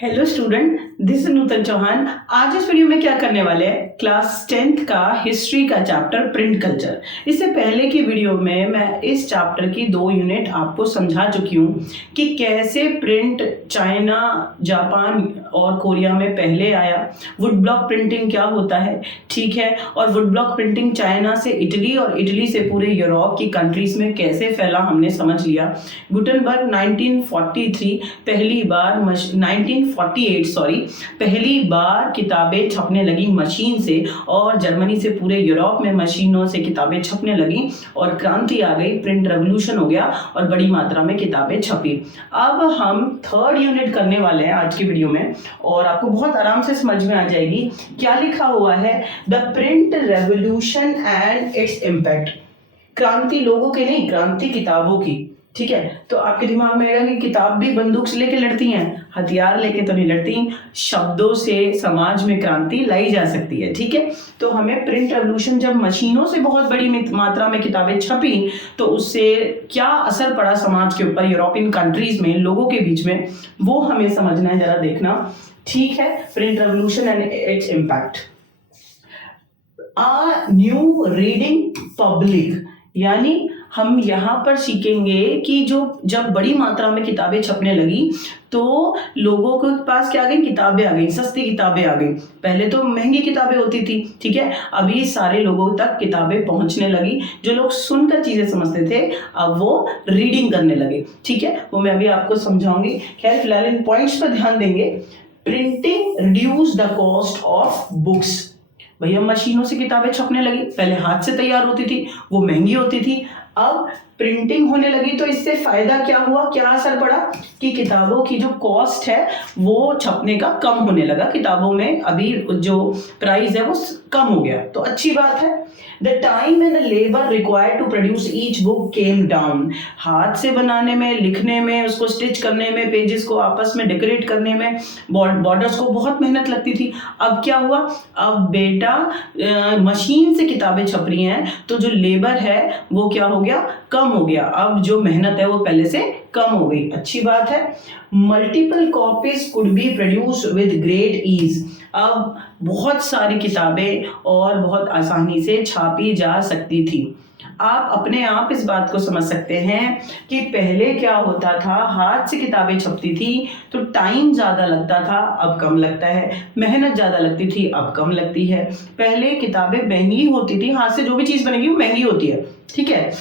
Hello student, this is नूतन चौहान। आज इस video में क्या करने वाले हैं, क्लास 10th का हिस्ट्री का चैप्टर प्रिंट कल्चर। इससे पहले की वीडियो में मैं इस चैप्टर की 2 यूनिट आपको समझा चुकी हूँ कि कैसे प्रिंट चाइना, जापान और कोरिया में पहले आया, वुड ब्लॉक प्रिंटिंग क्या होता है, ठीक है, और वुड ब्लॉक प्रिंटिंग चाइना से इटली और इटली से पूरे यूरोप की कंट्रीज में कैसे फैला हमने समझ लिया। गुटेनबर्ग 1943 पहली बार किताबें छपने लगी मशीन से, और जर्मनी से पूरे यूरोप में मशीनों से किताबें छपने लगी और क्रांति आ गई, प्रिंट रेवोल्यूशन हो गया और बड़ी मात्रा में किताबें छपी। अब हम 3rd यूनिट करने वाले हैं आज की वीडियो में और आपको बहुत आराम से समझ में आ जाएगी। क्या लिखा हुआ है, the print revolution and its impact. क्रांति लोगों की नहीं, क्रांति किताबों की, ठीक है। तो आपके दिमाग में आएगा कि किताब भी बंदूक से लेके लड़ती हैं, हथियार लेके तो नहीं लड़ती, शब्दों से समाज में क्रांति लाई जा सकती है, ठीक है। तो हमें प्रिंट रेवोल्यूशन, जब मशीनों से बहुत बड़ी मात्रा में किताबें छपी तो उससे क्या असर पड़ा समाज के ऊपर, यूरोपियन कंट्रीज में, लोगों के बीच में, वो हमें समझना है, जरा देखना, ठीक है। Print revolution and its impact. A new reading public, यानी हम यहाँ पर सीखेंगे कि जब बड़ी मात्रा में किताबें छपने लगी तो लोगों के पास क्या आ गई, किताबें आ गई, सस्ती किताबें आ गई। पहले तो महंगी किताबें होती थी, ठीक है, अभी सारे लोगों तक किताबें पहुंचने लगी। जो लोग सुनकर चीजें समझते थे अब वो रीडिंग करने लगे, ठीक है, वो मैं अभी आपको समझाऊंगी। खैर फिलहाल इन पॉइंट्स पर ध्यान देंगे। Printing reduce the cost of books. भैया मशीनों से किताबें छपने लगी, पहले हाथ से तैयार होती थी, वो महंगी होती थी। अब प्रिंटिंग होने लगी तो इससे फायदा क्या हुआ, क्या असर पड़ा कि किताबों की जो कॉस्ट है वो छपने का कम होने लगा। किताबों में अभी जो प्राइस है वो कम हो गया, तो अच्छी बात है। The time and the labour required to produce each book came down. हाथ से बनाने में, लिखने में, उसको स्टिच करने में, पेजेस को आपस में डेकोरेट करने में, बॉर्डर्स को बहुत मेहनत लगती थी। अब क्या हुआ, अब बेटा मशीन से किताबें छप रही हैं तो जो लेबर है वो क्या हो गया, कम हो गया। अब जो मेहनत है वो पहले से कम हो गई, अच्छी बात है। Multiple copies could be produce with great ease. अब बहुत सारी किताबें और बहुत आसानी से छापी जा सकती थी। आप अपने आप इस बात को समझ सकते हैं कि पहले क्या होता था, हाथ से किताबें छपती थी तो टाइम ज़्यादा लगता था, अब कम लगता है। मेहनत ज़्यादा लगती थी, अब कम लगती है। पहले किताबें महंगी होती थी, हाथ से जो भी चीज़ बनेगी वो महंगी होती है, ठीक है।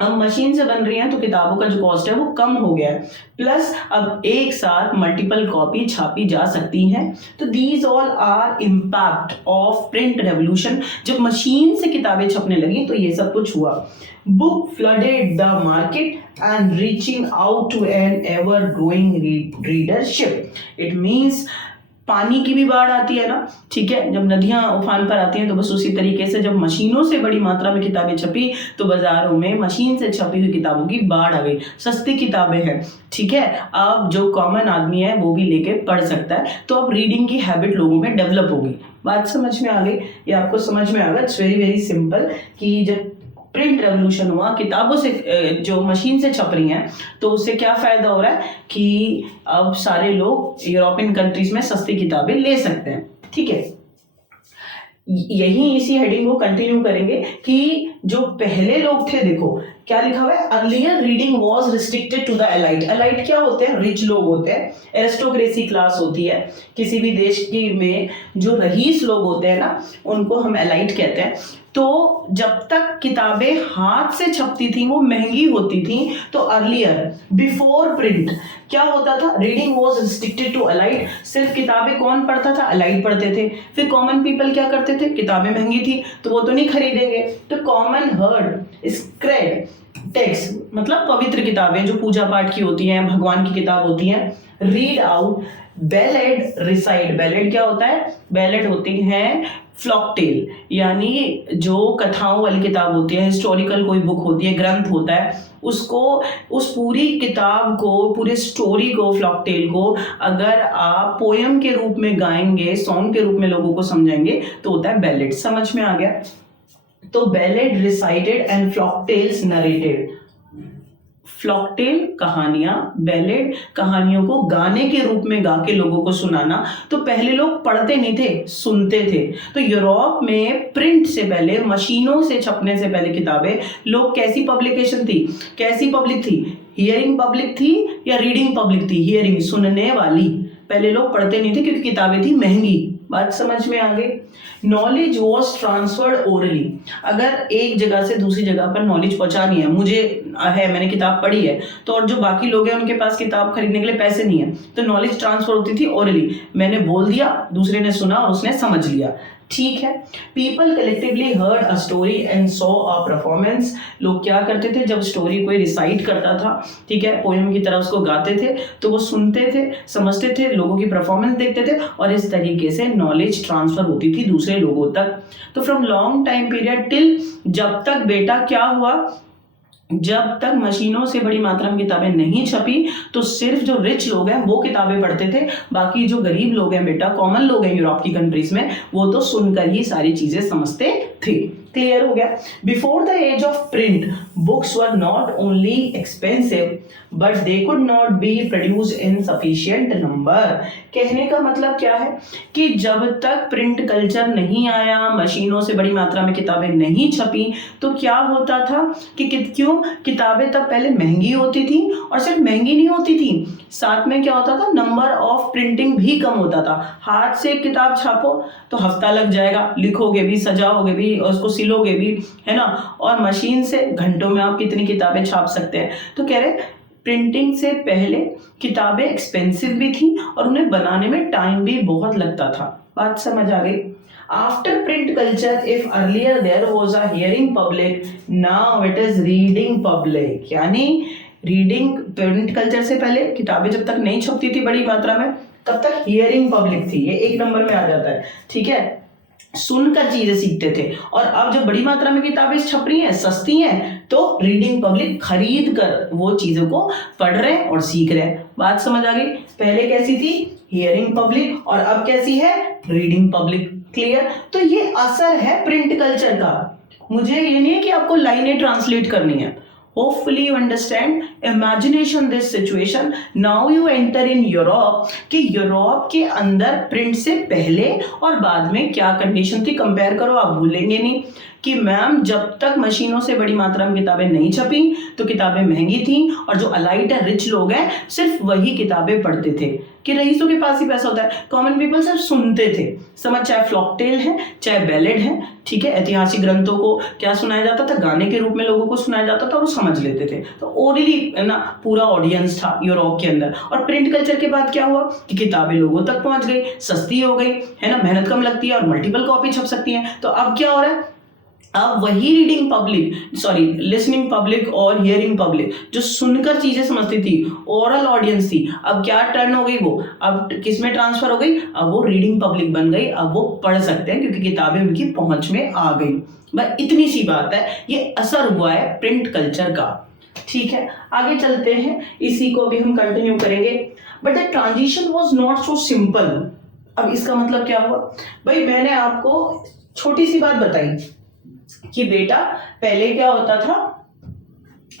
अब मशीन से बन रही हैं तो किताबों का जो कॉस्ट है वो कम हो गया है, प्लस अब एक साथ मल्टीपल कॉपी छापी जा सकती हैं। तो these all are impact of print revolution. जब मशीन से किताबें छपने लगी तो ये सब कुछ हुआ। Book flooded the market and reaching out to an ever growing readership. It means पानी की भी बाढ़ आती है ना, ठीक है, जब नदियां उफान पर आती हैं तो बस उसी तरीके से जब मशीनों से बड़ी मात्रा में किताबें छपी तो बाजारों में मशीन से छपी हुई किताबों की बाढ़ आ गई। सस्ती किताबें हैं, ठीक है, अब जो कॉमन आदमी है वो भी लेके पढ़ सकता है, तो अब रीडिंग की हैबिट लोगों में डेवलप होगी। बात समझ में आ गई, ये आपको समझ में आ गया। इट्स वेरी वेरी सिंपल कि जब प्रिंट रेवोल्यूशन हुआ, किताबों से जो मशीन से छप रही हैं तो उससे क्या फायदा हो रहा है कि अब सारे लोग यूरोपियन कंट्रीज में सस्ती किताबें ले सकते हैं, ठीक है। यही इसी हेडिंग को कंटिन्यू करेंगे कि जो पहले लोग थे, देखो क्या लिखा हुआ है, earlier reading was restricted to the elite. Elite क्या होते हैं, रिच लोग होते हैं, एरिस्टोक्रेसी क्लास होती है किसी भी देश की में। जो रईस लोग होते हैं ना उनको हम एलाइट कहते हैं। तो जब तक किताबें हाथ से छपती थी वो महंगी होती थी, तो अर्लियर बिफोर प्रिंट क्या होता था, reading was restricted to elite. सिर्फ किताबें कौन पढ़ता था, एलाइट पढ़ते थे। फिर कॉमन पीपल क्या करते थे, किताबें महंगी थी तो वो तो नहीं खरीदेंगे, तो कॉमन हर्ड स्क्रेड टेक्स्ट, मतलब पवित्र किताबें जो पूजा पाठ की होती हैं, भगवान की किताब होती हैं, read out, ballad recited. Ballad क्या होता है, बैलेड होती हैं फ्लॉक टेल, यानी जो कथाओं वाली किताब होती है, हिस्टोरिकल कोई बुक होती है, ग्रंथ होता है, उसको, उस पूरी किताब को, पूरे स्टोरी को, फ्लॉक टेल को अगर आप पोएम के रूप में गाएंगे, सॉन्ग के रूप में लोगों को समझाएंगे तो होता है बैलेड। समझ में आ गया। तो ballad recited and folk tales narrated. Folktale कहानियां, बैलेड कहानियों को गाने के रूप में गा के लोगों को सुनाना। तो पहले लोग पढ़ते नहीं थे, सुनते थे। तो यूरोप में प्रिंट से पहले, मशीनों से छपने से पहले किताबें, लोग कैसी पब्लिकेशन थी, कैसी पब्लिक थी, हियरिंग पब्लिक थी या रीडिंग पब्लिक थी? हियरिंग, सुनने वाली। पहले लोग पढ़ते नहीं थे क्योंकि किताबें थी महंगी। बात समझ में आ गई? Knowledge was transferred orally. अगर एक जगह से दूसरी जगह पर नॉलेज पहुंचानी है, मुझे है, मैंने किताब पढ़ी है, तो और जो बाकी लोग हैं उनके पास किताब खरीदने के लिए पैसे नहीं है, तो नॉलेज ट्रांसफर होती थी ओरली। मैंने बोल दिया, दूसरे ने सुना और उसने समझ लिया। ठीक है। People collectively heard a story and saw a performance. लोग क्या करते थे, जब स्टोरी कोई रिसाइट करता था, ठीक है, पोएम की तरह उसको गाते थे, तो वो सुनते थे, समझते थे, लोगों की परफॉर्मेंस देखते थे और इस तरीके से नॉलेज ट्रांसफर होती थी दूसरे लोगों तक। तो from long time period till, जब तक बेटा क्या हुआ, जब तक मशीनों से बड़ी मात्रा में किताबें नहीं छपी, तो सिर्फ जो रिच लोग हैं वो किताबें पढ़ते थे। बाकी जो गरीब लोग हैं बेटा, कॉमन लोग हैं यूरोप की कंट्रीज में, वो तो सुनकर ही सारी चीजें समझते थे। क्लियर हो गया? Before the age of print, books were not only expensive but they could not be produce in sufficient number. कहने का मतलब क्या है कि जब तक प्रिंट कल्चर नहीं आया, मशीनों से बड़ी मात्रा में किताबें नहीं छपी, तो क्या होता था कि क्यों किताबें तब पहले महंगी होती थी, और सिर्फ महंगी नहीं होती थी, साथ में क्या होता था, नंबर ऑफ प्रिंटिंग भी कम होता था। हाथ से एक किताब छापो तो हफ्ता लग जाएगा, लिखोगे भी, सजाओगे भी और उसको सिलोगे भी, है ना, और मशीन से घंटों में आप कितनी किताबें छाप सकते हैं। तो कह रहे प्रिंटिंग से पहले किताबें एक्सपेंसिव भी थी और उन्हें बनाने में टाइम भी बहुत लगता था। बात समझ आ गई? After print culture, if earlier there was a hearing public, now it is reading public. यानी रीडिंग, प्रिंट कल्चर से पहले किताबें जब तक नहीं छपती थी बड़ी मात्रा में, तब तक हियरिंग पब्लिक थी। ये एक नंबर में आ जाता है, ठीक है, सुनकर चीजें सीखते थे। और अब जब बड़ी मात्रा में किताबें छप रही हैं, सस्ती हैं, तो रीडिंग पब्लिक खरीद कर वो चीजों को पढ़ रहे हैं और सीख रहे हैं। बात समझ आ गई? पहले कैसी थी? हियरिंग पब्लिक, और अब कैसी है? Reading public. क्लियर? तो ये असर है प्रिंट कल्चर का। मुझे ये नहीं है कि आपको लाइनें ट्रांसलेट करनी है। Hopefully you understand. Imagination this situation. Now you enter in Europe, कि यूरोप के अंदर प्रिंट से पहले और बाद में क्या कंडीशन थी, कंपेयर करो, आप भूलेंगे नहीं कि मैम जब तक मशीनों से बड़ी मात्रा में किताबें नहीं छपी तो किताबें महंगी थी, और जो अलाइट है, रिच लोग हैं, सिर्फ वही किताबें पढ़ते थे, कि रईसों के पास ही पैसा होता है, कॉमन पीपल सिर्फ सुनते थे। समझ? चाहे फ्लॉकटेल है, चाहे बैलेड है, ठीक है, ऐतिहासिक ग्रंथों को क्या सुनाया जाता था, गाने के रूप में लोगों को सुनाया जाता था और वो समझ लेते थे। तो ओरली ना पूरा ऑडियंस था यूरोप के अंदर। और प्रिंट कल्चर के बाद क्या हुआ कि किताबें लोगों तक पहुंच गई, सस्ती हो गई, है ना, मेहनत कम लगती है और मल्टीपल कॉपी छप सकती हैं। तो अब क्या हो रहा है, अब वही reading public, sorry listening public और हियरिंग पब्लिक जो सुनकर चीजें समझती थी, ओरल ऑडियंस थी, अब क्या टर्न हो गई, वो अब किस में ट्रांसफर हो गई, अब वो रीडिंग पब्लिक बन गई। अब वो पढ़ सकते हैं क्योंकि किताबें उनकी पहुंच में आ गई। बस इतनी सी बात है, ये असर हुआ है प्रिंट कल्चर का। ठीक है, आगे चलते हैं, इसी को भी हम कंटिन्यू करेंगे। But the transition was not so simple. अब इसका मतलब क्या हुआ भाई, मैंने आपको छोटी सी बात बताई कि बेटा पहले क्या होता था,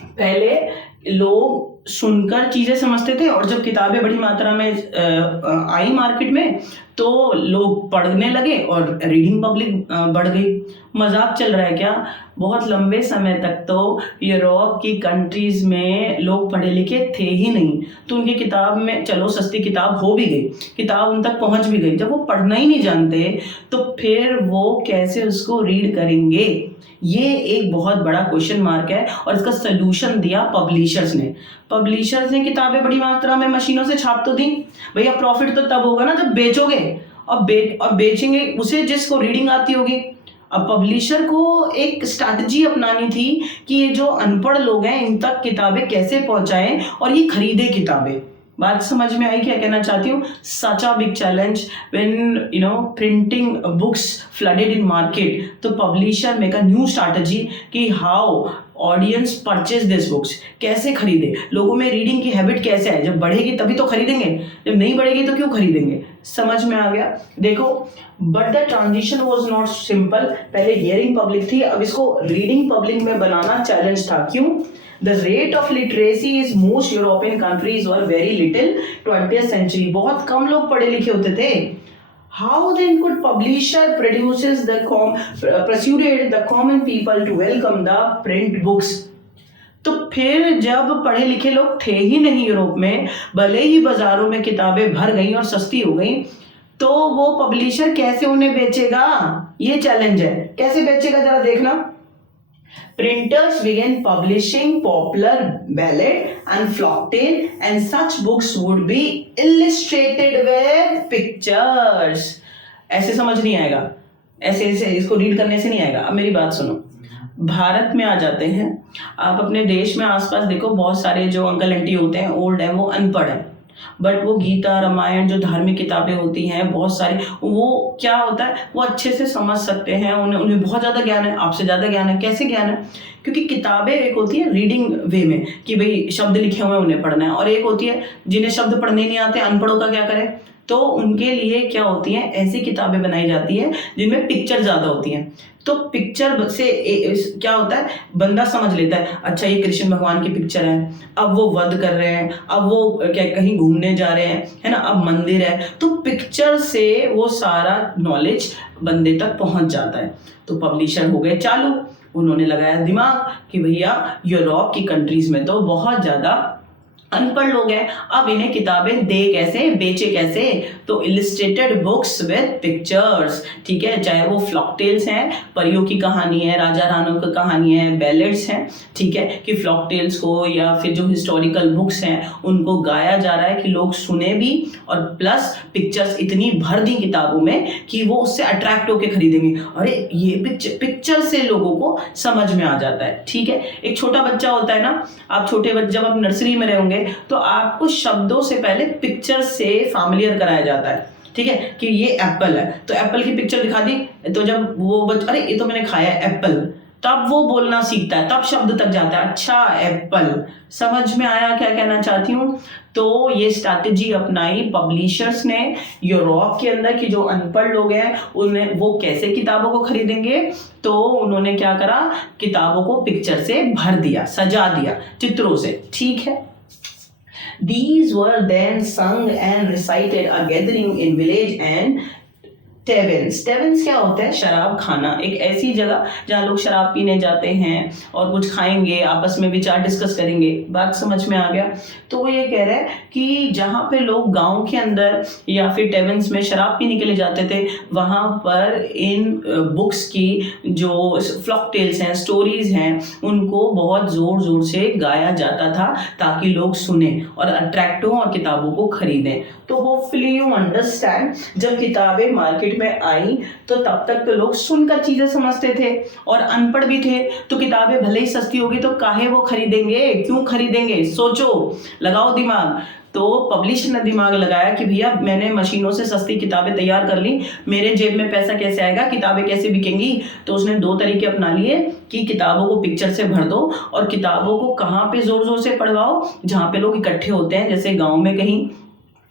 पहले लोग सुनकर चीजें समझते थे, और जब किताबें बड़ी मात्रा में आई मार्केट में तो लोग पढ़ने लगे और रीडिंग पब्लिक बढ़ गई। मजाक चल रहा है क्या? बहुत लंबे समय तक तो यूरोप की कंट्रीज में लोग पढ़े लिखे थे ही नहीं, तो उनकी किताब में चलो सस्ती किताब हो भी गई, किताब उन तक पहुंच भी गई, जब वो पढ़ना ही नहीं जानते तो फिर वो कैसे उसको रीड करेंगे? ये एक बहुत बड़ा क्वेश्चन मार्क है, और इसका सोल्यूशन दिया पब्लिशर्स ने। पब्लिशर्स ने किताबें बड़ी मात्रा में मशीनों से छाप तो दी, भैया प्रॉफिट तो तब होगा ना जब बेचोगे, और बेचेंगे उसे जिसको रीडिंग आती होगी। अब पब्लिशर को एक स्ट्रैटेजी अपनानी थी कि ये जो अनपढ़ लोग हैं इन तक किताबें कैसे पहुंचाएं और ये खरीदे किताबें। बात समझ में आई क्या कहना चाहती हूँ? Such a big challenge when printing books flooded in market, तो publisher make a new strategy कि how audience purchase this books, कैसे खरीदे, लोगों में रीडिंग की हैबिट कैसे आए, जब बढ़ेगी तभी तो खरीदेंगे, जब नहीं बढ़ेगी तो क्यों खरीदेंगे? समझ में आ गया? देखो, but the transition was not simple. पहले हियरिंग पब्लिक थी, अब इसको रीडिंग पब्लिक में बनाना चैलेंज था। क्यों? The rate of literacy is most European countries were very little 20th century, बहुत कम लोग पढ़े लिखे होते थे. How then could publisher persuaded the common people to welcome the print books? तो फिर जब पढ़े लिखे लोग थे ही नहीं यूरोप में, भले ही बाजारों में किताबें भर गई और सस्ती हो गई, तो वो पब्लिशर कैसे उन्हें बेचेगा? ये चैलेंज है. कैसे बेचेगा जरा देखना. Printers began publishing popular ballad and folktale, and such books would be illustrated with pictures. ऐसे समझ नहीं आएगा, ऐसे इसको रीड करने से नहीं आएगा. अब मेरी बात सुनो. भारत में आ जाते हैं आप, अपने देश में आसपास देखो, बहुत सारे जो अंकल आंटी होते हैं, ओल्ड हैं, वो अनपढ़ हैं, बट वो गीता रामायण जो धार्मिक किताबें होती हैं बहुत सारी, वो क्या होता है, वो अच्छे से समझ सकते हैं. उन्हें बहुत ज़्यादा ज्ञान है, आपसे ज़्यादा ज्ञान है. कैसे ज्ञान है? क्योंकि किताबें एक होती है रीडिंग वे में कि भाई शब्द लिखे हुए हैं उन्हें पढ़ना है, और एक होती है जिन्हें शब्द पढ़ने नहीं आते, अनपढ़ों का क्या करें. तो उनके लिए क्या होती हैं, ऐसी किताबें बनाई जाती हैं जिनमें पिक्चर ज़्यादा होती हैं. तो पिक्चर से क्या होता है, बंदा समझ लेता है, अच्छा ये कृष्ण भगवान की पिक्चर है, अब वो वध कर रहे हैं, अब वो क्या कहीं घूमने जा रहे हैं, है ना, अब मंदिर है. तो पिक्चर से वो सारा नॉलेज बंदे तक पहुंच जाता है. तो पब्लिशर हो गए चालू, उन्होंने लगाया दिमाग कि भैया यूरोप की कंट्रीज में तो बहुत ज़्यादा अनपढ़ लोग हैं, अब इन्हें किताबें दे कैसे, बेचे कैसे. तो इलिस्ट्रेटेड बुक्स विद पिक्चर्स, ठीक है, चाहे वो फ्लॉक टेल्स हैं, परियों की कहानी है, राजा रानियों की कहानी है, बैलेड्स हैं, ठीक है, कि फ्लॉक टेल्स को या फिर जो हिस्टोरिकल बुक्स हैं उनको गाया जा रहा है कि लोग सुने भी, और प्लस पिक्चर्स इतनी भर दी किताबों में कि वो उससे अट्रैक्ट होकर खरीदेंगे. अरे ये पिक्चर से लोगों को समझ में आ जाता है. ठीक है, एक छोटा बच्चा होता है ना, आप छोटे बच्चे जब आप नर्सरी में रहेंगे तो आपको शब्दों से पहले पिक्चर से फैमिलियर कराया जाता है. ठीक है, कि ये एप्पल है, तो एप्पल की पिक्चर दिखा दी, तो जब वो अरे ये तो मैंने खाया है एप्पल, तब वो बोलना सीखता है, तब शब्द तक जाता है. अच्छा एप्पल, समझ में आया क्या कहना चाहती हूँ. तो ये स्ट्रैटेजी अपनाई पब्लिशर्स ने यूरोप के अंदर कि जो अनपढ़ लोग हैं उन्हें वो कैसे किताबों को खरीदेंगे. तो उन्होंने क्या करा, किताबों को पिक्चर से भर दिया, सजा दिया चित्रों से. ठीक है. These were then sung and recited a gathering in village and टेवेंस. टेवेंस क्या होता है, शराब खाना, एक ऐसी जगह जहाँ लोग शराब पीने जाते हैं और कुछ खाएंगे, आपस में विचार डिस्कस करेंगे. बात समझ में आ गया. तो वो ये कह रहा है कि जहाँ पे लोग गांव के अंदर या फिर टेवेंस में शराब पीने के लिए जाते थे, वहाँ पर इन बुक्स की जो फ्लॉक टेल्स हैं, स्टोरीज हैं, उनको बहुत ज़ोर ज़ोर से गाया जाता था ताकि लोग सुने और अट्रैक्ट हों और किताबों को खरीदें. तो होपफुली यू अंडरस्टैंड, जब किताबें मार्केट में आई तो तब तक तो लोग सुनकर चीजें समझते थे और अनपढ़ भी थे. तो किताबें भले ही सस्ती होगी तो काहे वो खरीदेंगे, क्यों खरीदेंगे, सोचो, लगाओ दिमाग. तो पब्लिशर ने दिमाग लगाया कि भैया मैंने मशीनों से सस्ती किताबें तैयार कर ली, मेरे जेब में पैसा कैसे आएगा, किताबें कैसे बिकेंगी. तो उसने दो तरीके अपना लिए कि किताबों को पिक्चर से भर दो और किताबों को कहाँ पे जोर जोर से पढ़वाओ, जहाँ पे लोग इकट्ठे होते हैं, जैसे गाँव में कहीं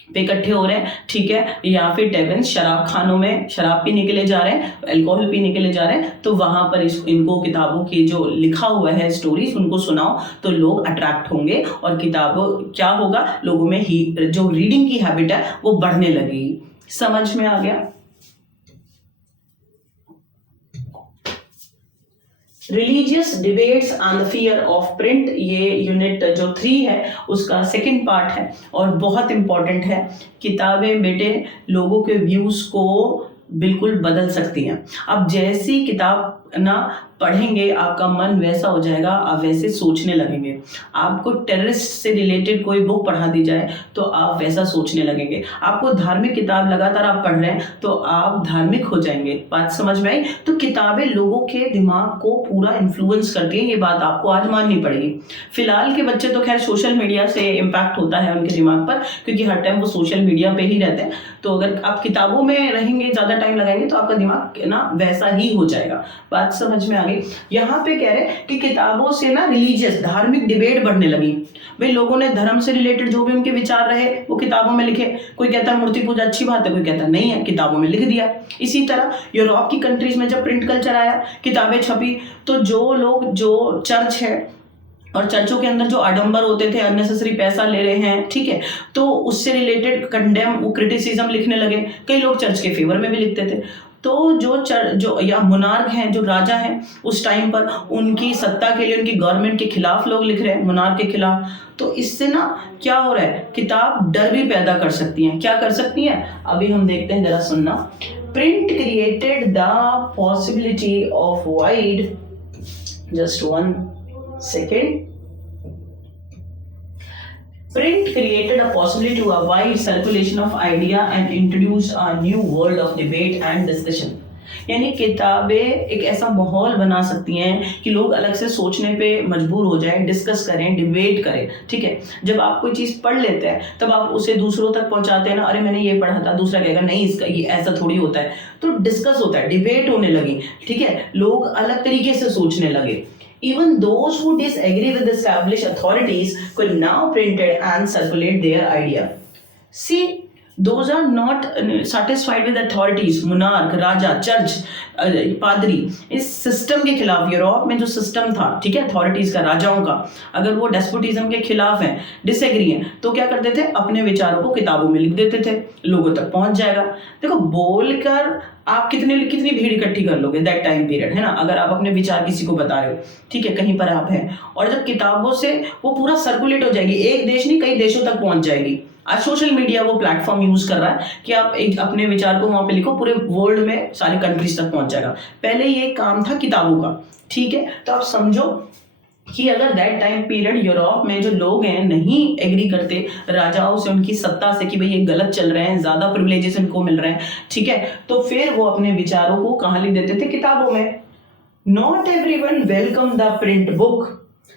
पे इकट्ठे हो रहे हैं, ठीक है, या फिर टेवेंस शराब खानों में शराब पीने के लिए जा रहे हैं, अल्कोहल पीने के लिए जा रहे हैं, तो वहां पर इनको किताबों की जो लिखा हुआ है स्टोरीज उनको सुनाओ तो लोग अट्रैक्ट होंगे और किताबों क्या होगा, लोगों में ही जो रीडिंग की हैबिट है वो बढ़ने लगेगी. समझ में आ गया. Religious debates on the fear of print, ये यूनिट जो 3 है उसका सेकंड पार्ट है और बहुत इंपॉर्टेंट है. किताबें बेटे लोगों के व्यूज को बिल्कुल बदल सकती हैं. अब जैसी किताब ना पढ़ेंगे आपका मन वैसा हो जाएगा, आप वैसे सोचने लगेंगे. आपको टेररिस्ट से रिलेटेड कोई बुक पढ़ा दी जाए तो आप वैसा सोचने लगेंगे. आपको धार्मिक किताब लगातार आप पढ़ रहे हैं तो आप धार्मिक हो जाएंगे. बात समझ में आई. तो किताबें लोगों के दिमाग को पूरा इन्फ्लुएंस करती हैं, ये बात आपको आज माननी पड़ेगी. फिलहाल के बच्चे तो खैर सोशल मीडिया से इम्पैक्ट होता है उनके दिमाग पर, क्योंकि हर टाइम वो सोशल मीडिया पे ही रहते हैं. तो अगर आप किताबों में रहेंगे, ज़्यादा टाइम लगाएंगे तो आपका दिमाग ना वैसा ही हो जाएगा. बात समझ में आ गई. यहाँ पे कह रहे हैं कि किताबों से ना रिलीजियस धार्मिक डिबेट बढ़ने लगी. भाई लोगों ने धर्म से रिलेटेड जो भी उनके विचार रहे वो किताबों में लिखे. कोई कहता है मूर्ति पूजा अच्छी बात है, कोई कहता नहीं है, किताबों में लिख दिया. इसी तरह यूरोप की कंट्रीज में जब प्रिंट कल्चर आया, किताबें छपी, तो जो लोग जो चर्च है और चर्चों के अंदर जो आडंबर होते थे, अननेसेसरी पैसा ले रहे हैं, ठीक है, तो उससे रिलेटेड कंडेम क्रिटिसिज्म लिखने लगे। कई लोग चर्च के फेवर में भी लिखते थे। तो जो या मुनार्क हैं, जो राजा हैं उस टाइम पर, उनकी सत्ता के लिए, उनकी गवर्नमेंट के खिलाफ लोग लिख रहे हैं, मुनार्क के खिलाफ। तो इससे ना क्या हो रहा है, किताब डर भी पैदा कर सकती है। क्या कर सकती है, अभी हम देखते हैं, जरा सुनना। Print created the possibility of wide, just 1 second. Print created a possibility to a wide circulation of idea and introduced a new world of debate and discussion. यानी किताबें एक ऐसा माहौल बना सकती हैं कि लोग अलग से सोचने पे मजबूर हो जाएं, डिस्कस करें, डिबेट करें, ठीक है। जब आप कोई चीज़ पढ़ लेते हैं तब आप उसे दूसरों तक पहुंचाते हैं ना, अरे मैंने ये पढ़ा था, दूसरा कहेगा नहीं इसका ये ऐसा थोड़ी होता है, तो डिस्कस होता है, डिबेट होने लगी, ठीक है, लोग अलग तरीके से सोचने लगे। Even those who disagree with the established authorities could now print it and circulate their idea. See, those are not satisfied with authorities, monarch, Raja, church, पादरी, इस सिस्टम के खिलाफ, यूरोप में जो सिस्टम था, ठीक है, अथॉरिटीज का, राजाओं का, अगर वो डेस्पोटिज्म के खिलाफ हैं, डिसएग्री हैं, तो क्या करते थे, अपने विचारों को किताबों में लिख देते थे, लोगों तक पहुंच जाएगा। देखो, बोलकर आप कितनी भीड़ इकट्ठी कर लोगे दैट टाइम पीरियड, है ना, अगर आप अपने विचार किसी को बता रहे हो, ठीक है, कहीं पर आप हैं, और जब किताबों से वो पूरा सर्कुलेट हो जाएगी, एक देश नहीं कई देशों तक पहुंच जाएगी। आज सोशल मीडिया वो प्लेटफॉर्म यूज कर रहा है कि आप एक अपने विचार को वहां पे लिखो, पूरे वर्ल्ड में सारे कंट्रीज तक पहुंच जाएगा। पहले ये काम था किताबों का, ठीक है। तो आप समझो कि अगर दैट टाइम पीरियड यूरोप में जो लोग हैं नहीं एग्री करते राजाओं से, उनकी सत्ता से, कि भाई ये गलत चल रहे हैं, ज्यादा प्रिविलेजेस इनको मिल रहे हैं, ठीक है, तो फिर वो अपने विचारों को कहाँ लिख देते थे, किताबों में। Not everyone welcome the print book.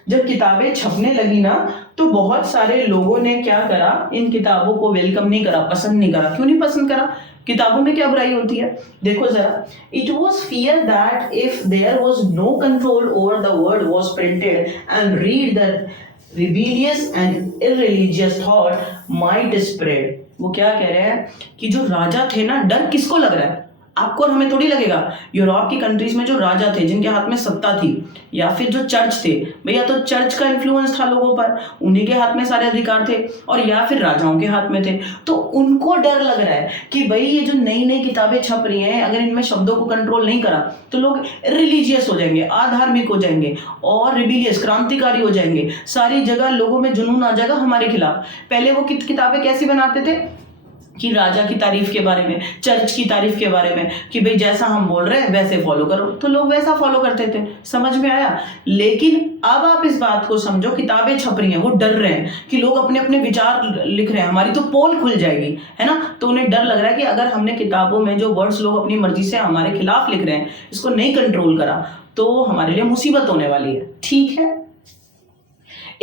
जब किताबें छपने लगी ना, तो बहुत सारे लोगों ने क्या करा, इन किताबों को वेलकम नहीं करा, पसंद नहीं करा। क्यों नहीं पसंद करा, किताबों में क्या बुराई होती है, देखो जरा। It was fear that if there was no control over the word was printed and read the rebellious and irreligious thought might spread. वो क्या कह रहे हैं कि जो राजा थे ना, डर किसको लग रहा है, आपको और हमें थोड़ी लगेगा। यूरोप की कंट्रीज में जो राजा थे, जिनके हाथ में सत्ता थी, या फिर जो चर्च थे, भैया तो चर्च का इन्फ्लुएंस था लोगों पर, उन्हीं के हाथ में सारे अधिकार थे, और या फिर राजाओं के हाथ में थे, तो उनको डर लग रहा है कि भाई ये जो नई नई किताबें छप रही हैं, अगर इनमें शब्दों को कंट्रोल नहीं करा तो लोग रिलीजियस हो जाएंगे, आधार्मिक हो जाएंगे, और रिबेलियस, क्रांतिकारी हो जाएंगे, सारी जगह लोगों में जुनून आ जाएगा हमारे खिलाफ। पहले वो किताबें कैसी बनाते थे कि राजा की तारीफ के बारे में, चर्च की तारीफ के बारे में, कि भाई जैसा हम बोल रहे हैं वैसे फॉलो करो, तो लोग वैसा फॉलो करते थे। समझ में आया। लेकिन अब आप इस बात को समझो, किताबें छप रही हैं, वो डर रहे हैं कि लोग अपने अपने विचार लिख रहे हैं, हमारी तो पोल खुल जाएगी, है ना। तो उन्हें डर लग रहा है कि अगर हमने किताबों में जो वर्ड्स लोग अपनी मर्जी से हमारे खिलाफ लिख रहे हैं, इसको नहीं कंट्रोल करा तो हमारे लिए मुसीबत होने वाली है, ठीक है।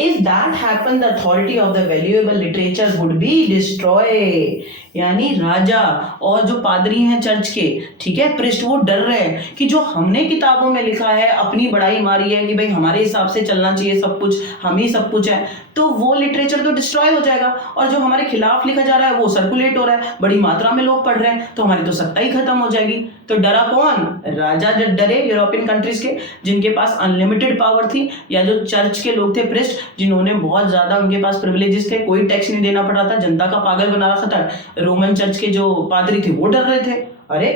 If that happened, the authority of the valuable literature would be destroyed. यानी राजा और जो पादरी हैं चर्च के, ठीक है, पृष्ठ, वो डर रहे हैं कि जो हमने किताबों में लिखा है, अपनी बड़ाई मारी है कि भाई हमारे हिसाब से चलना चाहिए सब कुछ, हम ही सब कुछ है, तो वो लिटरेचर तो डिस्ट्रॉय हो जाएगा, और जो हमारे खिलाफ लिखा जा रहा है वो सर्कुलेट हो रहा है, बड़ी मात्रा में लोग पढ़ रहे हैं, तो हमारी तो सत्ता ही खत्म हो जाएगी। तो डरा कौन, राजा जब डरे, यूरोपियन कंट्रीज के, जिनके पास अनलिमिटेड पावर थी, या जो चर्च के लोग थे पृष्ठ, जिन्होंने बहुत ज्यादा, उनके पास प्रिविलेजेस थे, कोई टैक्स नहीं देना पड़ रहा था, जनता का पागल बना रखा था। रोमन चर्च के जो पादरी थे वो डर रहे थे, अरे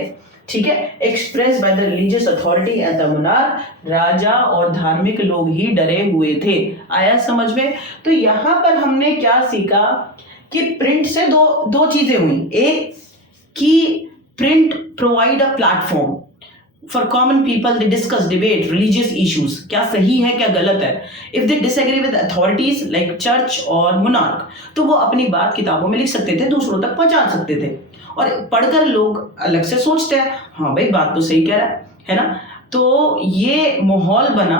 ठीक है। Express by the religious authority and the monarch, राजा और धार्मिक लोग ही डरे हुए थे। आया समझ में। तो यहां पर हमने क्या सीखा कि प्रिंट से दो चीजें हुई। एक कि print provide a platform for common people, they discuss, debate religious issues, क्या सही है क्या गलत है। If they disagree with authorities like church और मोनार्क, तो वो अपनी बात किताबों में लिख सकते थे, दूसरों तक पहुंचा सकते थे, और पढ़कर लोग अलग से सोचते हैं, हाँ भाई बात तो सही कह रहा है ना। तो ये माहौल बना,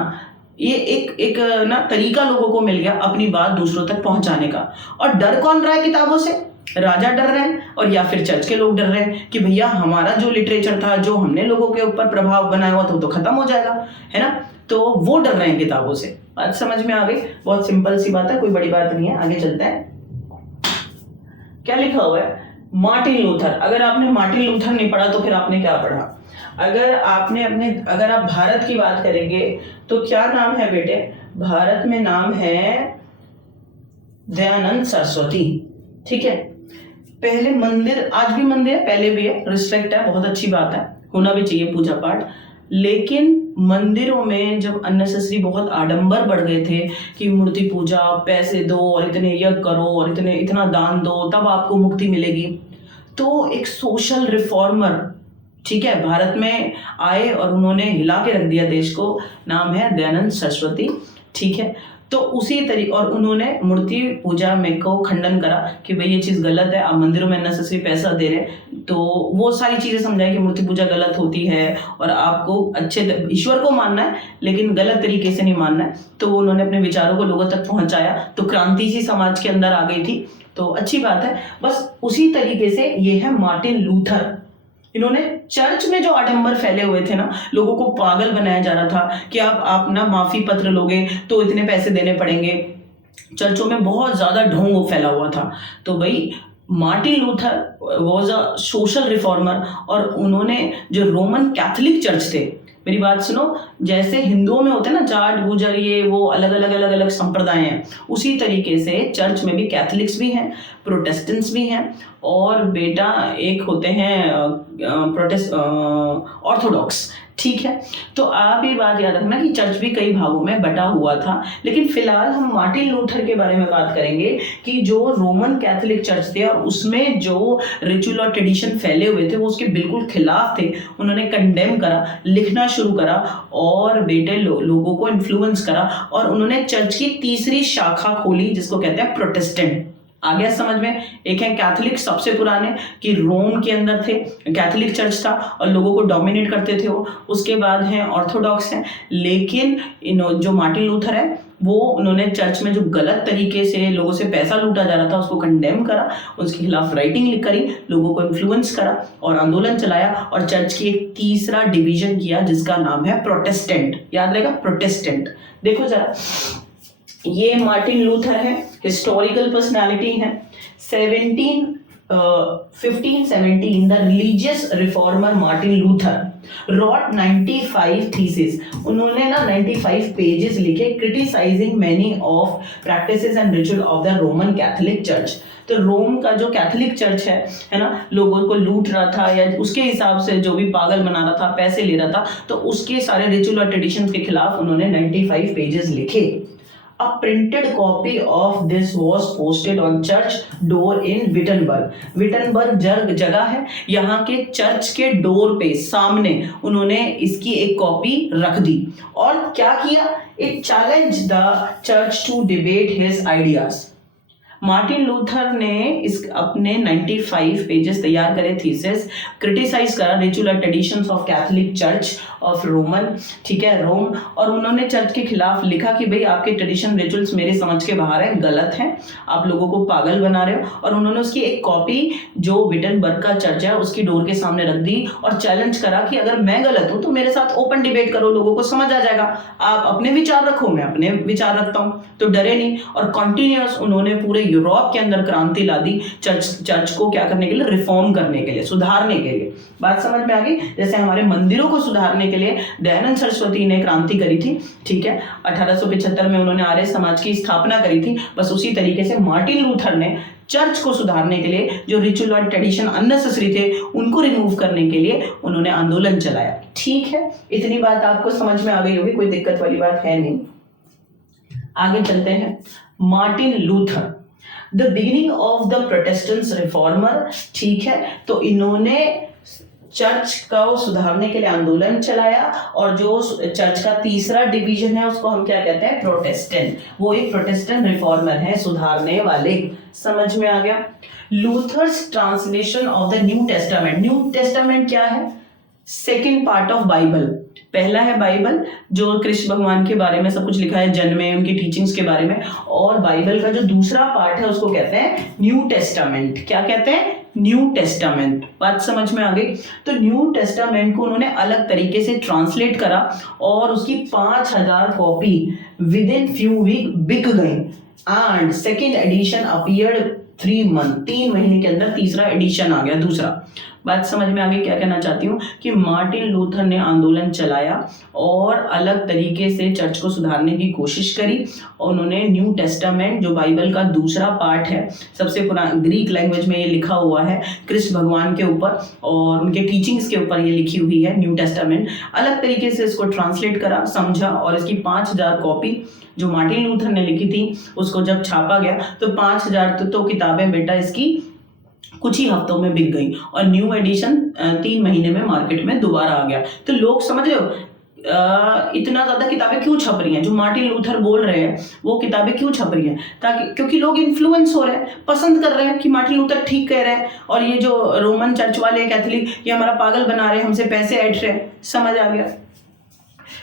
ये एक ना तरीका लोगों को मिल गया अपनी बात दूसरों तक पहुंचाने का। और डर कौन रहा है किताबों से, राजा डर रहे हैं, और या फिर चर्च के लोग डर रहे हैं कि भैया हमारा जो लिटरेचर था, जो हमने लोगों के ऊपर प्रभाव बनाया हुआ था, तो खत्म हो जाएगा, है ना। तो वो डर रहे हैं किताबों से। बात समझ में आ गई। बहुत सिंपल सी बात है, कोई बड़ी बात नहीं है। आगे चलते हैं। क्या लिखा हुआ है, मार्टिन लूथर। अगर आपने मार्टिन लूथर नहीं पढ़ा तो फिर आपने क्या पढ़ा। अगर आप भारत की बात करेंगे तो क्या नाम है बेटे, भारत में नाम है दयानंद सरस्वती। ठीक है, पहले मंदिर, आज भी मंदिर है, पहले भी है, रिस्पेक्ट है, बहुत अच्छी बात है, होना भी चाहिए पूजा पाठ। लेकिन मंदिरों में जब अननेसेसरी बहुत आडंबर बढ़ गए थे कि मूर्ति पूजा, पैसे दो और इतने यज्ञ करो और इतना दान दो तब आपको मुक्ति मिलेगी, तो एक सोशल रिफॉर्मर, ठीक है, भारत में आए और उन्होंने हिला के रख दिया देश को, नाम है दयानंद सरस्वती। ठीक है, तो उसी तरीके, और उन्होंने मूर्ति पूजा में को खंडन करा कि भाई ये चीज़ गलत है, आप मंदिरों में अननेसेसरी पैसा दे रहे हैं, तो वो सारी चीज़ें समझाई कि मूर्ति पूजा गलत होती है और आपको अच्छे ईश्वर को मानना है लेकिन गलत तरीके से नहीं मानना है। तो उन्होंने अपने विचारों को लोगों तक पहुंचाया, तो क्रांति सी समाज के अंदर आ गई थी, तो अच्छी बात है। बस उसी तरीके से ये है मार्टिन लूथर। इन्होंने चर्च में जो आडंबर फैले हुए थे ना, लोगों को पागल बनाया जा रहा था कि आप ना माफी पत्र लोगे तो इतने पैसे देने पड़ेंगे, चर्चों में बहुत ज्यादा ढोंग फैला हुआ था। तो भाई Martin Luther was a social reformer, और उन्होंने जो रोमन कैथोलिक चर्च थे, मेरी बात सुनो, जैसे हिंदुओं में होते हैं ना जाट गुजर, ये वो अलग अलग संप्रदाय हैं, उसी तरीके से चर्च में भी कैथोलिक्स भी हैं, प्रोटेस्टेंट्स भी हैं, और बेटा एक होते हैं ऑर्थोडॉक्स। ठीक है, तो आप ये बात याद रखना कि चर्च भी कई भागों में बटा हुआ था। लेकिन फिलहाल हम मार्टिन लूथर के बारे में बात करेंगे कि जो रोमन कैथोलिक चर्च थे और उसमें जो रिचुअल और ट्रेडिशन फैले हुए थे वो उसके बिल्कुल खिलाफ थे। उन्होंने कंडेम करा, लिखना शुरू करा और बेटे लोगों को इन्फ्लुएंस करा, और उन्होंने चर्च की तीसरी शाखा खोली जिसको कहते हैं प्रोटेस्टेंट। आ गया समझ में? एक है कैथोलिक सबसे पुराने कि रोम के अंदर थे, कैथोलिक चर्च था और लोगों को डोमिनेट करते थे वो। उसके बाद हैं ऑर्थोडॉक्स हैं, लेकिन जो मार्टिन लूथर है वो उन्होंने चर्च में जो गलत तरीके से लोगों से पैसा लूटा जा रहा था उसको कंडेम करा, उसके खिलाफ राइटिंग करी, लोगों को इन्फ्लुएंस करा और आंदोलन चलाया, और चर्च की एक तीसरा डिवीजन किया जिसका नाम है प्रोटेस्टेंट। याद रहेगा, प्रोटेस्टेंट। देखो जरा, ये मार्टिन लूथर है, हिस्टोरिकल पर्सनालिटी है। 1517 the religious reformer Martin Luther wrote 95 thesis. उन्होंने ना 95 पेजेस लिखे criticising many of practices and ritual of the Roman Catholic church. तो रोम का जो कैथोलिक चर्च है ना, लोगों को लूट रहा था या उसके हिसाब से जो भी पागल बना रहा था, पैसे ले रहा था, तो उसके सारे रिचुअल और ट्रेडिशंस के खिलाफ उन्होंने 95 पेजेस लिखे। A printed copy of this was posted on church door in Wittenberg. Wittenberg जगह है, यहाँ के चर्च के डोर पे सामने उन्होंने इसकी एक कॉपी रख दी। और क्या किया? It challenged the church to debate his ideas. Martin Luther ने इस अपने 95 पेजेस तैयार करे, थीसिस, क्रिटिसाइज करा रिचुअल और traditions of Catholic church of Roman, ठीक है, रोम, और उन्होंने चर्च के खिलाफ लिखा कि भाई आपके ट्रेडिशन रिचुअल्स मेरे समझ के बाहर है, गलत हैं, आप लोगों को पागल बना रहे हो। और उन्होंने उसकी एक कॉपी जो विटनबर्ग का चर्च है उसकी डोर के सामने रख दी और चैलेंज करा कि अगर मैं गलत हूं तो मेरे साथ ओपन डिबेट करो, लोगों को समझ आ जाएगा, आप अपने विचार रखो, मैं अपने विचार रखता हूं, तो डरे नहीं। और कॉन्टिन्यूअस उन्होंने पूरे यूरोप के अंदर क्रांति ला दी, चर्च को क्या करने के लिए? रिफॉर्म करने के लिए, सुधारने के लिए। बात समझ में आ गई? जैसे हमारे मंदिरों को सुधारने के लिए दयानंद सरस्वती ने क्रांति करी थी, ठीक है, 1875 में उन्होंने आर्य समाज की स्थापना करी थी। बस उसी तरीके से मार्टिन लूथर ने चर्च को सुधारने के लिए जो रिचुअल और ट्रेडिशन अननेसेसरी थे उनको रिमूव करने के लिए उन्होंने आंदोलन चलाया। ठीक है, इतनी बात आपको समझ में आ गई होगी, कोई दिक्कत वाली बात है नहीं। आगे चलते हैं। Martin Luther, the beginning of the Protestants reformer, ठीक है, तो इन्होंने चर्च को सुधारने के लिए आंदोलन चलाया, और जो चर्च का तीसरा डिवीजन है उसको हम क्या कहते हैं? प्रोटेस्टेंट। वो एक प्रोटेस्टेंट रिफॉर्मर है, सुधारने वाले। समझ में आ गया? Luther's translation of the New Testament. New Testament क्या है? Second part of Bible. पहला है बाइबल जो कृष्ण भगवान के बारे में सब कुछ लिखा है, जन्म में उनकी टीचिंग्स के बारे में, और बाइबल का जो दूसरा पार्ट है उसको कहते हैं न्यू टेस्टामेंट। क्या कहते हैं? New testament. बात समझ में आ गई? तो न्यू टेस्टामेंट को उन्होंने अलग तरीके से ट्रांसलेट करा और उसकी 5000 copy within few week बिक गई, and second edition appeared 3 month, 3 महीने के अंदर तीसरा एडिशन आ गया, दूसरा। बात समझ में आगे क्या कहना चाहती हूँ कि मार्टिन लूथर ने आंदोलन चलाया और अलग तरीके से चर्च को सुधारने की कोशिश करी। उन्होंने न्यू टेस्टामेंट, जो बाइबल का दूसरा पार्ट है, सबसे पुराना ग्रीक लैंग्वेज में ये लिखा हुआ है, कृष्ण भगवान के ऊपर और उनके टीचिंग्स के ऊपर ये लिखी हुई है न्यू टेस्टामेंट, अलग तरीके से इसको ट्रांसलेट करा, समझा, और इसकी 5000 कॉपी जो मार्टिन लूथर ने लिखी थी उसको जब छापा गया तो 5000 तो किताबें बेटा इसकी कुछ ही हफ्तों में बिक गई और न्यू एडिशन 3 महीने में मार्केट में दोबारा आ गया। तो लोग समझ रहे हो इतना ज़्यादा किताबें क्यों छप रही हैं, जो मार्टिन लूथर बोल रहे हैं वो किताबें क्यों छप रही हैं, ताकि क्योंकि लोग इन्फ्लुएंस हो रहे हैं, पसंद कर रहे हैं कि मार्टिन लूथर ठीक कह रहे हैं और ये जो रोमन चर्च वाले कैथोलिक ये हमारा पागल बना रहे हैं, हमसे पैसे ऐंठ रहे हैं। समझ आ गया।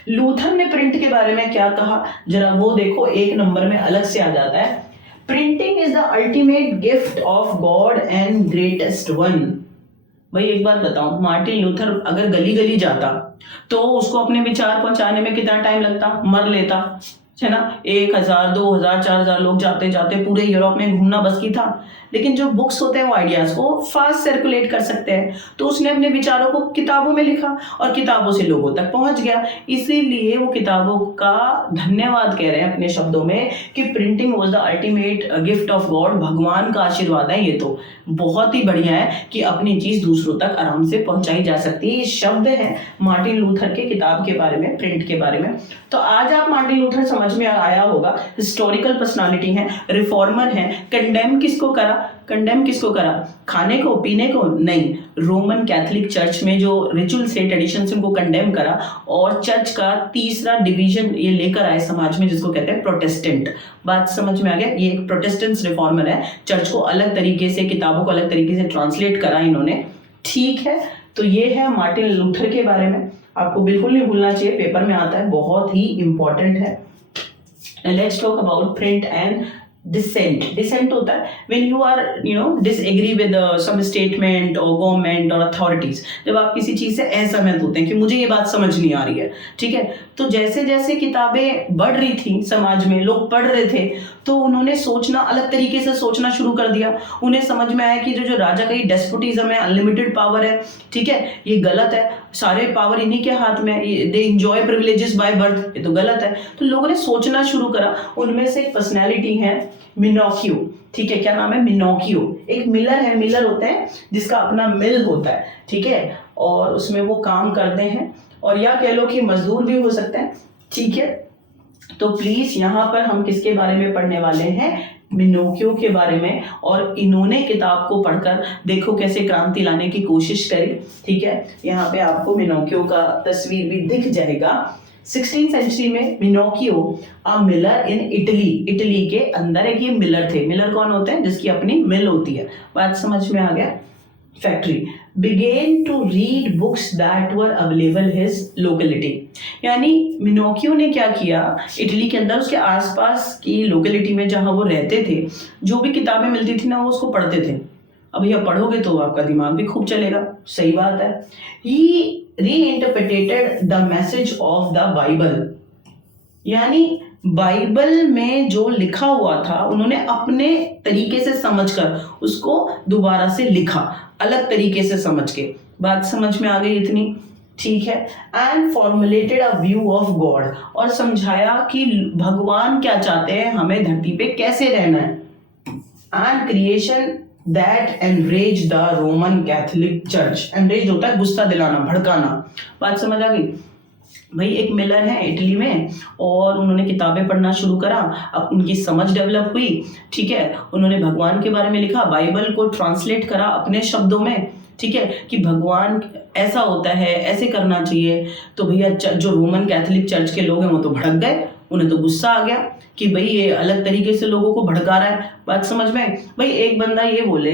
लूथर ने प्रिंट के बारे में क्या कहा, जरा वो देखो, 1 नंबर में अलग से आ जाता है, printing is the ultimate gift of God and greatest one. भाई एक बात बताऊं, मार्टिन लूथर अगर गली गली जाता तो उसको अपने विचार पहुंचाने में कितना टाइम लगता, मर लेता है ना। 1000, 2000, 4000 लोग जाते जाते पूरे यूरोप में घूमना बस की था। लेकिन जो बुक्स होते हैं वो आइडियाज को फास्ट सर्कुलेट कर सकते हैं, तो उसने अपने विचारों को किताबों में लिखा और किताबों से लोगों तक पहुंच गया। इसीलिए वो किताबों का धन्यवाद कह रहे हैं अपने शब्दों में कि printing was the ultimate gift of God, भगवान का आशीर्वाद है। ये तो बहुत ही बढ़िया है कि अपनी चीज दूसरों तक आराम से पहुंचाई जा सकती है। ये शब्द है मार्टिन लूथर के किताब के बारे में, प्रिंट के बारे में। तो आज आप मार्टिन लूथर समझ में आया होगा, हिस्टोरिकल पर्सनालिटी है, रिफॉर्मर है। कंडेम किसको करा, कंडेम किसको करा, खाने को पीने को नहीं, रोमन कैथोलिक चर्च में जो रिचुअल्स है, ट्रेडिशन से उनको कंडेम करा और चर्च का तीसरा डिवीजन ये लेकर आए समाज में, जिसको कहते हैं प्रोटेस्टेंट। बात समझ में आ गया। ये एक प्रोटेस्टेंट रिफॉर्मर है, चर्च को अलग तरीके से, किताबों को अलग तरीके से ट्रांसलेट करा इन्होंने। ठीक है, तो ये है मार्टिन लूथर के बारे में, आपको बिल्कुल नहीं भूलना चाहिए, पेपर में आता है, बहुत ही इंपॉर्टेंट है। Let's talk about print and dissent. Dissent होता है when you are disagree with some statement or government or authorities, जब आप किसी चीज से असहमत होते हैं कि मुझे ये बात समझ नहीं आ रही है, ठीक है। तो जैसे जैसे किताबें बढ़ रही थी समाज में, लोग पढ़ रहे थे, तो उन्होंने सोचना, अलग तरीके से सोचना शुरू कर दिया। उन्हें समझ में आया कि जो राजा का डेस्पोटिज्म है, अनलिमिटेड पावर है, ठीक है, ये गलत है, सारे पावर इन्हीं के हाथ में है, they enjoy privileges by birth, ये तो गलत है। तो लोगों ने सोचना शुरू करा। उनमें से एक पर्सनैलिटी है मिनोकियो, ठीक है, क्या नाम है, मिनोकियो। एक मिलर है, मिलर होते हैं जिसका अपना मिल होता है, ठीक है, और उसमें वो काम करते हैं, और या कह लो कि मजदूर भी हो सकते हैं, ठीक है। तो प्लीज यहाँ पर हम किसके बारे में पढ़ने वाले हैं, मिनोकियो के बारे में। और इन्होंने किताब को पढ़कर देखो कैसे क्रांति लाने की कोशिश करी, ठीक है। यहाँ पे आपको मिनोकियो का तस्वीर भी दिख जाएगा। 16th सेंचुरी में मिनोकियो अ मिलर इन इटली, इटली के अंदर एक ये मिलर थे। मिलर कौन होते हैं, जिसकी अपनी मिल होती है। बात समझ में आ गया। Factory began to read books that were available his locality, यानी मिनोकियो ने क्या किया, इटली के अंदर उसके आसपास की लोकेलिटी में जहां वो रहते थे, जो भी किताबें मिलती थी ना, वो उसको पढ़ते थे। अब भैया पढ़ोगे तो आपका दिमाग भी खूब चलेगा, सही बात है। He reinterpreted the message of the Bible, यानी बाइबल में जो लिखा हुआ था उन्होंने अपने तरीके से समझकर उसको दोबारा से लिखा, अलग तरीके से समझ के। बात समझ में आ गई इतनी, ठीक है। And formulated a view of God, और समझाया कि भगवान क्या चाहते हैं, हमें धरती पे कैसे रहना है। And creation that enrage the Roman Catholic church, enrage होता है गुस्सा दिलाना, भड़काना। बात समझ आ गई। भाई एक मिलर है इटली में और उन्होंने किताबें पढ़ना शुरू करा, अब उनकी समझ डेवलप हुई, ठीक है। उन्होंने भगवान के बारे में लिखा, बाइबल को ट्रांसलेट करा अपने शब्दों में, ठीक है, कि भगवान ऐसा होता है, ऐसे करना चाहिए। तो भैया जो रोमन कैथोलिक चर्च के लोग हैं वो तो भड़क गए, उन्हें तो गुस्सा आ गया कि भाई ये अलग तरीके से लोगों को भड़का रहा है। बात समझ में। भाई एक बंदा ये बोले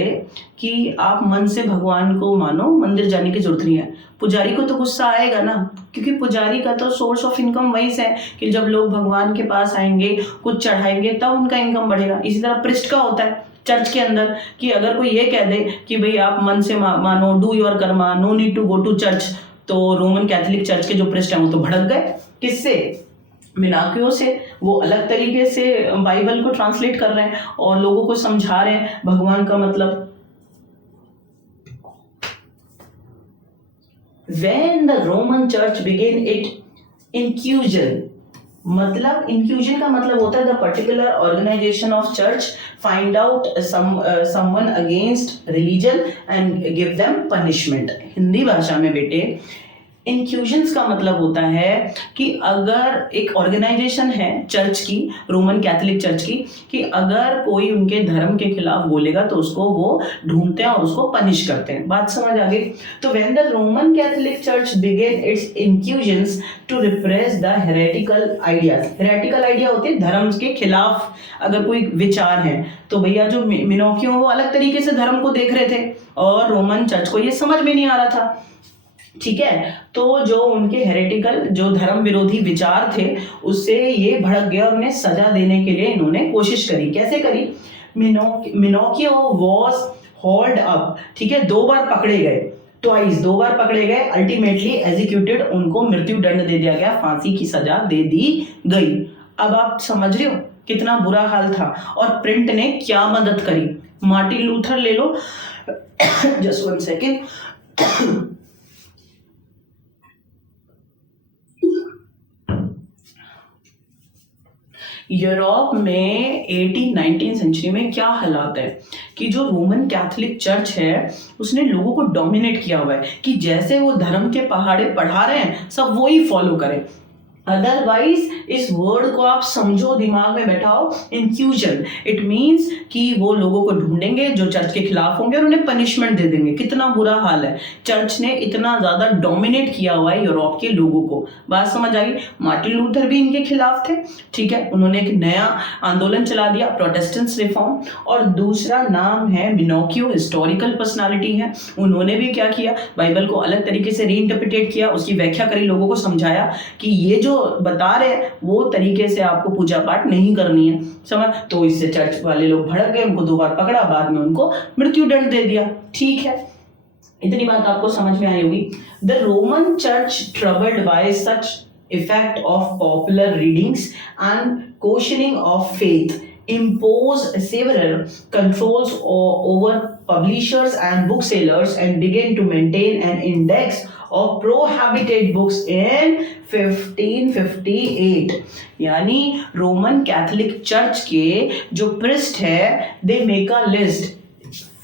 कि आप मन से भगवान को मानो, मंदिर जाने की जरूरत नहीं है, पुजारी को तो गुस्सा आएगा ना, क्योंकि पुजारी का तो सोर्स ऑफ इनकम वही से है कि जब लोग भगवान के पास आएंगे, कुछ चढ़ाएंगे, तब उनका इनकम बढ़ेगा। इसी तरह प्रिस्ट का होता है चर्च के अंदर कि अगर कोई ये कह दे कि भाई आप मन से मानो, do your karma, no need to go to church, तो रोमन कैथोलिक चर्च के जो प्रिस्ट हैं वो तो भड़क गए। किससे, मिनाक्यो से वो अलग तरीके से बाइबल को ट्रांसलेट कर रहे हैं और लोगों को समझा रहे हैं भगवान का मतलब। When the Roman Church began its inclusion, मतलब इंक्लूजन का मतलब होता है the particular organisation of church find out someone against religion and give them punishment. Hindi भाषा में बेटे इंक्लूजन्स का मतलब होता है कि अगर एक ऑर्गेनाइजेशन है चर्च की, रोमन कैथोलिक चर्च की, कि अगर कोई उनके धर्म के खिलाफ बोलेगा तो उसको वो ढूंढते हैं और उसको पनिश करते हैं। बात समझ आ गई? तो when the Roman Catholic church began its inclusions to repress the heretical ideas. Heretical idea होते हैं धर्म के खिलाफ अगर कोई विचार है, तो भैया जो मिनोकियो वो अलग तरीके से धर्म को देख रहे थे और रोमन चर्च को ये समझ में नहीं आ रहा था। ठीक है, तो जो उनके हेरेटिकल जो धर्म विरोधी विचार थे उससे ये भड़क गया और उन्हें सजा देने के लिए इन्होंने कोशिश करी। कैसे करी? मिनोकियो वॉज होल्ड अप, ठीक है, 2 बार पकड़े गए, ट्वाइस 2 बार पकड़े गए, अल्टीमेटली एग्जीक्यूटेड, उनको मृत्यु दंड दे दिया गया, फांसी की सजा दे दी गई। अब आप समझ रहे हो कितना बुरा हाल था और प्रिंट ने क्या मदद करी। मार्टिन लूथर ले लो, जस्ट 1 सेकेंड। यूरोप में 18-19 सेंचुरी में क्या हालात है कि जो रोमन कैथोलिक चर्च है उसने लोगों को डोमिनेट किया हुआ है कि जैसे वो धर्म के पहाड़े पढ़ा रहे हैं सब वो ही फॉलो करें। अदरवाइज इस वर्ड को आप समझो, दिमाग में बैठाओ, इंक्लूजन, इट मीन्स कि वो लोगों को ढूंढेंगे जो चर्च के खिलाफ होंगे और उन्हें पनिशमेंट दे देंगे। कितना बुरा हाल है, चर्च ने इतना ज्यादा डोमिनेट किया हुआ है यूरोप के लोगों को। बात समझ आई? मार्टिन लूथर भी इनके खिलाफ थे, ठीक है, उन्होंने एक नया आंदोलन चला दिया, प्रोटेस्टेंट्स रिफॉर्म। और दूसरा नाम है मिनोकियो, हिस्टोरिकल पर्सनालिटी है, उन्होंने भी क्या किया, बाइबल को अलग तरीके से रीइंटरप्रिटेट किया, उसकी व्याख्या करी, लोगों को समझाया कि ये जो बता रहे हैं वो तरीके से आपको पूजा पाठ नहीं करनी है, समझ। तो इससे चर्च वाले लोग भड़क गए, उनको 2 बार पकड़ा, बाद में उनको मृत्यु दंड दे दिया। ठीक है, इतनी बात आपको समझ में आई होगी। The Roman church troubled bye such effect of popular readings and questioning of faith imposed several controls over publishers and booksellers and began to maintain an index of prohibited books in 1558। यानी Roman Catholic church के जो priest है they make a list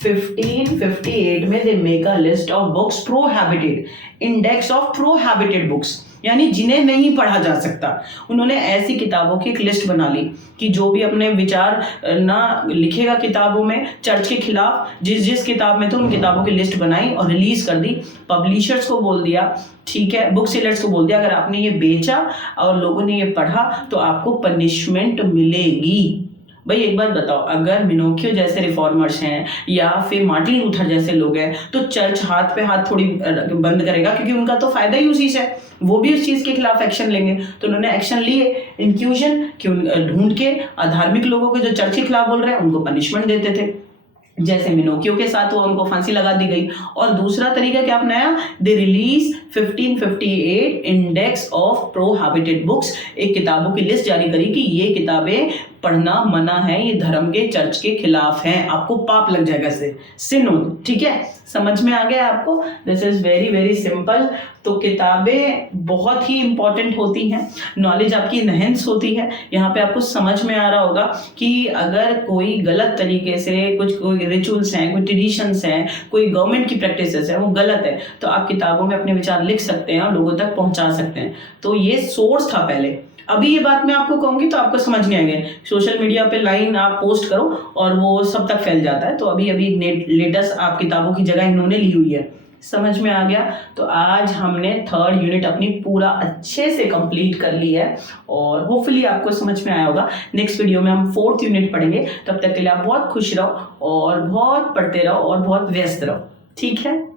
1558 में, they make a list of books prohibited, index of prohibited books, यानी जिन्हें नहीं पढ़ा जा सकता। उन्होंने ऐसी किताबों की एक लिस्ट बना ली कि जो भी अपने विचार ना लिखेगा किताबों में चर्च के खिलाफ, जिस किताब में तो उन किताबों की लिस्ट बनाई और रिलीज कर दी। पब्लिशर्स को बोल दिया, ठीक है, बुक सेलर्स को बोल दिया, अगर आपने ये बेचा और लोगों ने ये पढ़ा तो आपको पनिशमेंट मिलेगी। भाई एक बात बताओ, अगर मिनोकियो जैसे रिफॉर्मर्स हैं या फिर मार्टिन लूथर जैसे लोग हैं तो चर्च हाथ पे हाथ थोड़ी बंद करेगा, क्योंकि उनका तो फायदा ही उसी से है, वो भी उस चीज के खिलाफ एक्शन लेंगे। तो उन्होंने एक्शन लिए, इंक्लूजन, ढूंढ के अधार्मिक लोगों के जो चर्च के खिलाफ बोल रहे हैं उनको पनिशमेंट देते थे, जैसे मिनोकियो के साथ हुआ, उनको फांसी लगा दी गई। और दूसरा तरीका क्या अपनाया, they release 1558 index of prohibited books, एक किताबों की लिस्ट जारी करी कि ये किताबें पढ़ना मना है, ये धर्म के चर्च के खिलाफ हैं, आपको पाप लग जाएगा इससे, सिन हो। ठीक है, समझ में आ गया आपको? This is very very simple. तो किताबें बहुत ही इंपॉर्टेंट होती हैं, नॉलेज आपकी इनहेंस होती है। यहाँ पे आपको समझ में आ रहा होगा कि अगर कोई गलत तरीके से कुछ कोई रिचुअल्स हैं, कोई ट्रेडिशंस हैं, कोई गवर्नमेंट की प्रैक्टिसेस है वो गलत है, तो आप किताबों में अपने विचार लिख सकते हैं और लोगों तक पहुंचा सकते हैं। तो ये सोर्स था पहले। अभी ये बात मैं आपको कहूंगी तो आपको समझ नहीं आएगा, सोशल मीडिया पे लाइन आप पोस्ट करो और वो सब तक फैल जाता है। तो अभी लेटेस्ट आप किताबों की जगह इन्होंने ली हुई है। समझ में आ गया? तो आज हमने 3rd यूनिट अपनी पूरा अच्छे से कंप्लीट कर ली है और होपफुली आपको समझ में आया होगा। नेक्स्ट वीडियो में हम 4th यूनिट पढ़ेंगे। तब तक के लिए आप बहुत खुश रहो और बहुत पढ़ते रहो और बहुत व्यस्त रहो। ठीक है।